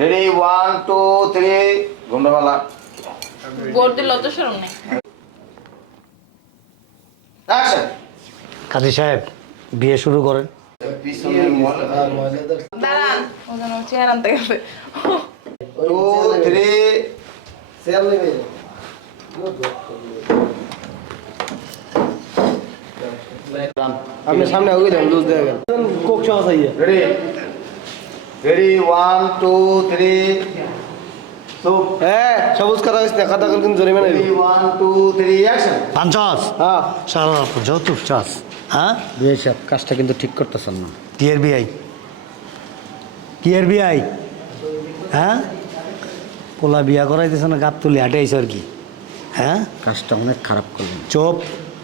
Ready one two three ঘুমটামালা গর্দে লজ্জা সরম নেই। কাজী সাহেব বিয়ে শুরু করেন। পিছনে দাঁড়ান। ও যেন চেয়ার আনতে গেছে। টু থ্রি আপনি সামনে আগে লুজ দেয়া কোক সহজ আইয়া ready ready one two three হ্যাঁ সবুজ কথা হইছে না কথা কিন্তু জরিমানা দিবি one two three action punches হ্যাঁ। সারা যৌতুক হ্যাঁ? সাহেব কাজটা কিন্তু ঠিক করতেছেন না। কি এর বিআই কি এর বিআই হ্যাঁ? পোলা বিয়া করাইতেছে না গাপ তুলি হাটে আইসো আর কি। হ্যাঁ? কাজটা অনেক খারাপ করলেন। চোপ।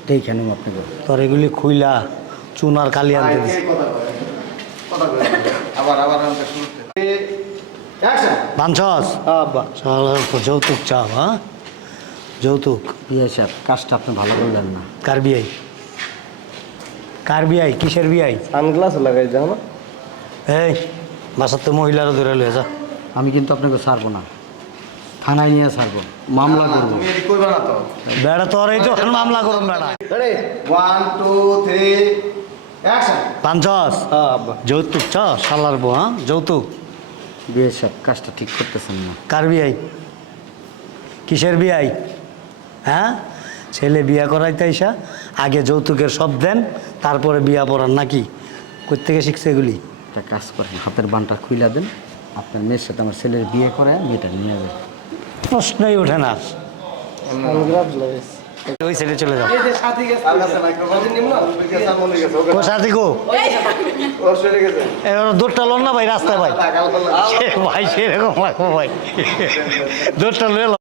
দেখেন আপনি তোর এগুলি খুইলা চুনার কালি আনতে দিছে। কথা কয়। কথা কয়। আবার আবার আব্বা। সারা যৌতুক চাও হ্যাঁ? যৌতুক। বিয়ে সাহেব কাজটা আপনি ভালো করলেন না। কার বিআই কার বিআই কিসের বিআই সানগ্লাস লাগাই যাও না। এই বাসাতে মহিলারও ধরে লয়ে যা। আমি কিন্তু আপনাকে ছাড়বো না। থানায় নিয়ে ছাড়বো। মামলা করব। তুমি কইবা না তো। বেড়া তোর এই তো মামলা করুন বেড়া। Ready. One two three punches যৌতুক চ শালার বউ হ্যাঁ? যৌতুক। বিয়ে সাহেব কাজটা ঠিক করতেছেন না। কার বিআই কিসের বিআই হ্যাঁ? ছেলে বিয়া করাইতে আইসা আগে যৌতুকের সব দেন তারপরে বিয়া পড়ান নাকি? কোথেকে শিখছে এগুলি? একটা কাজ করেন হাতের বানটা খুইলা দেন আপনার মেয়ের সাথে আমার ছেলের বিয়ে করে মেয়েটা নিয়ে যাবেন প্রশ্নই ওঠে না। ওই ছেলে চলে যাও। ও সাথী গো দৌড়টা লোন না ভাই রাস্তায় ভাই। ভাই সেরকম লাগবো ভাই। দৌড়টা লয়ে লো।